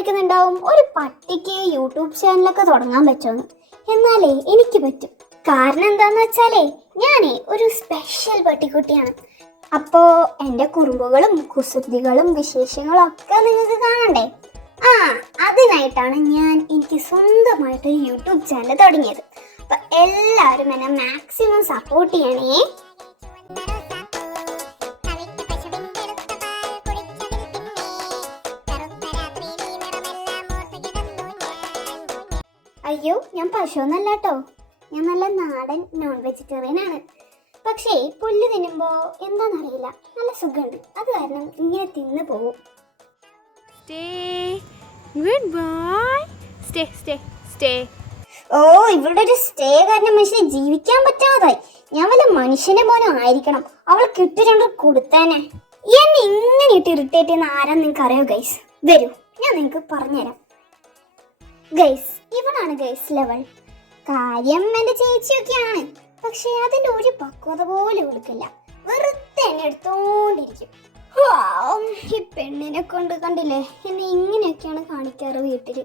വിചാരിക്കുന്നുണ്ടാവും ഒരു പട്ടിക്ക് യൂട്യൂബ് ചാനലൊക്കെ തുടങ്ങാൻ പറ്റുമെന്ന്. എന്നാലേ എനിക്ക് പറ്റും. കാരണം എന്താന്ന് വെച്ചാലേ ഞാനേ ഒരു സ്പെഷ്യൽ പട്ടിക്കുട്ടിയാണ്. അപ്പോൾ എൻ്റെ കുറുമ്പുകളും കുസൃതികളും വിശേഷങ്ങളും ഒക്കെ നിങ്ങൾക്ക് കാണണ്ടേ? അതിനായിട്ടാണ് ഞാൻ എനിക്ക് സ്വന്തമായിട്ടൊരു യൂട്യൂബ് ചാനൽ തുടങ്ങിയത്. അപ്പം എല്ലാവരും എന്നെ മാക്സിമം സപ്പോർട്ട് ചെയ്യണേ. അയ്യോ, ഞാൻ പശുവൊന്നല്ല കേട്ടോ. ഞാൻ നല്ല നാടൻ നോൺ വെജിറ്റേറിയൻ ആണ്. പക്ഷേ പുല്ല് തിന്നുമ്പോൾ എന്താണെന്നറിയില്ല, നല്ല സുഖമുണ്ട്. അത് കാരണം ഇങ്ങനെ തിന്നു പോവും. ഇവളുടെ ഒരു സ്റ്റേ കാരണം മനുഷ്യനെ ജീവിക്കാൻ പറ്റാതായി. ഞാൻ വല്ല മനുഷ്യന്റെ മോനും ആയിരിക്കണം. അവൾ കിട്ടിരണ്ട് കൊടുത്തേനെ. എന്നെ ഇങ്ങനെ ഇട്ട് ഇറിറ്റേറ്റ് ചെയ്യുന്ന ആരാന്ന് നിങ്ങൾക്ക് അറിയോ ഗൈസ്? വരൂ, ഞാൻ നിങ്ങൾക്ക് പറഞ്ഞുതരാം. ഗൈസ്, ഇവളാണ് ഗൈസ് ലെവൽ. കാര്യം എൻ്റെ ചേച്ചിയൊക്കെയാണ്, പക്ഷെ അതിൻ്റെ ഒരു പക്വത പോലും കൊടുക്കില്ല. വെറുതെ എന്നെ എടുത്തോണ്ടിരിക്കും. ഈ പെണ്ണിനെ കൊണ്ട് കണ്ടില്ലേ, എന്നെ ഇങ്ങനെയൊക്കെയാണ് കാണിക്കാറ് വീട്ടിൽ.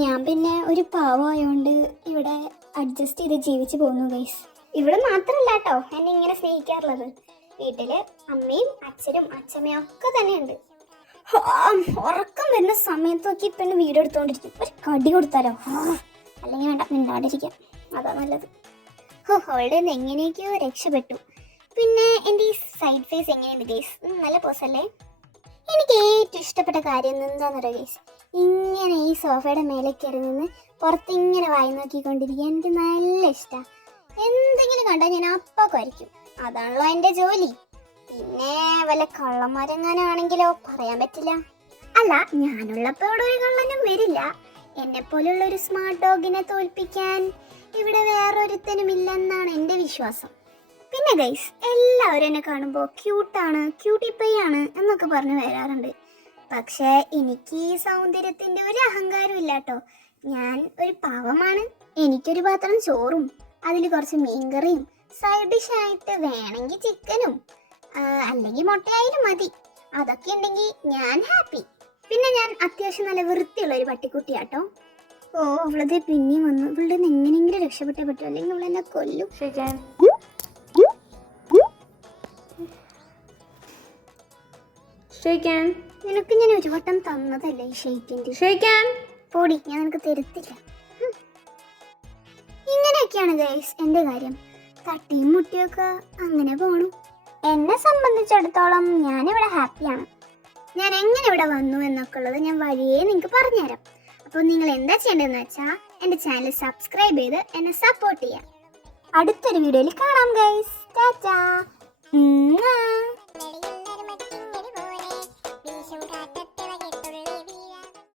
ഞാൻ പിന്നെ ഒരു പാവമായോണ്ട് ഇവിടെ അഡ്ജസ്റ്റ് ചെയ്ത് ജീവിച്ചു പോകുന്നു ഗൈസ്. ഇവിടെ മാത്രമല്ല കേട്ടോ എന്നെ ഇങ്ങനെ സ്നേഹിക്കാറുള്ളത്. വീട്ടില് അമ്മയും അച്ഛനും അച്ഛമ്മയും ഒക്കെ തന്നെയുണ്ട്. ഉറക്കം വരുന്ന സമയത്തൊക്കെ ഈ പെണ്ണ് വീഡിയോ എടുത്തോണ്ടിരിക്കും. ഒരു കടി കൊടുത്താലോ? അല്ലെങ്കിൽ വേണ്ട, മിണ്ടാണ്ടിരിക്കാം, അതാ നല്ലത്. അവളുടെ എങ്ങനെയൊക്കെയോ രക്ഷപ്പെട്ടു. പിന്നെ എൻ്റെ ഈ സൈഡ് ഫേസ് എങ്ങനെയുണ്ട് ഗൈസ്? നല്ല പോസല്ലേ? എനിക്ക് ഏറ്റവും ഇഷ്ടപ്പെട്ട കാര്യം എന്താണെന്നറിയോ ഗൈസ്? ഇങ്ങനെ ഈ സോഫയുടെ മേലെ കയറി നിന്ന് പുറത്തിങ്ങനെ വായി നോക്കിക്കൊണ്ടിരിക്കുക എനിക്ക് നല്ല ഇഷ്ടമാണ്. എന്തെങ്കിലും കണ്ടാൽ ഞാൻ അപ്പം കുരയ്ക്കും. അതാണല്ലോ എൻ്റെ ജോലി. പിന്നെ വല്ല കള്ളന്മാരെങ്ങാനാണെങ്കിലോ പറയാൻ പറ്റില്ല. അല്ല, ഞാനുള്ളപ്പോൾ ഇവിടെ ഒരു കള്ളനും വരില്ല. എന്നെപ്പോലുള്ള ഒരു സ്മാർട്ട് ഡോഗിനെ തോൽപ്പിക്കാൻ ഇവിടെ വേറൊരുത്തനും ഇല്ലെന്നാണ് എൻ്റെ വിശ്വാസം. പിന്നെ ഗൈസ്, എല്ലാവരും എന്നെ കാണുമ്പോൾ ക്യൂട്ടാണ്, ക്യൂട്ടിപ്പയ്യാണ് എന്നൊക്കെ പറഞ്ഞ് വരാറുണ്ട്. പക്ഷേ എനിക്ക് ഈ സൗന്ദര്യത്തിൻ്റെ ഒരു അഹങ്കാരം ഇല്ല കേട്ടോ. ഞാൻ ഒരു പാവമാണ്. എനിക്കൊരു പാത്രം ചോറും അതിൽ കുറച്ച് മീൻകറിയും സൈഡ് ഡിഷായിട്ട് വേണമെങ്കിൽ ചിക്കനും അല്ലെങ്കിൽ മുട്ടയായാലും മതി. അതൊക്കെ ഉണ്ടെങ്കിൽ ഞാൻ ഹാപ്പി. പിന്നെ ഞാൻ അത്യാവശ്യം നല്ല വൃത്തിയുള്ള ഒരു പട്ടിക്കുട്ടിയാട്ടോ. അവളത് പിന്നെയും വന്നു. ഇവളുടെ എങ്ങനെയെങ്കിലും രക്ഷപ്പെട്ടേ പറ്റും, അല്ലെങ്കിൽ അവളെന്നെ കൊല്ലും. നിനക്ക് ഞാൻ ഒരു വട്ടം തന്നതല്ലേ ഈ ഷെയ്ക്കിൻ്റെ? പോടി, ഞാൻ നിനക്ക് തരത്തില്ല. ഇങ്ങനെയൊക്കെയാണ് ഗൈസ് എൻ്റെ കാര്യം. തട്ടിയും മുട്ടിയൊക്കെ അങ്ങനെ പോണു. എന്നെ സംബന്ധിച്ചിടത്തോളം ഞാനിവിടെ ഹാപ്പിയാണ്. ഞാൻ എങ്ങനെ ഇവിടെ വന്നു എന്നൊക്കെ ഉള്ളത് ഞാൻ വഴിയേ നിങ്ങൾക്ക് പറഞ്ഞുതരാം. അപ്പോൾ നിങ്ങൾ എന്താ ചെയ്യേണ്ടതെന്ന് വെച്ചാൽ എൻ്റെ ചാനൽ സബ്സ്ക്രൈബ് ചെയ്ത് എന്നെ സപ്പോർട്ട് ചെയ്യാം. അടുത്തൊരു വീഡിയോയിൽ കാണാം ഗൈസ്. ടാറ്റാ.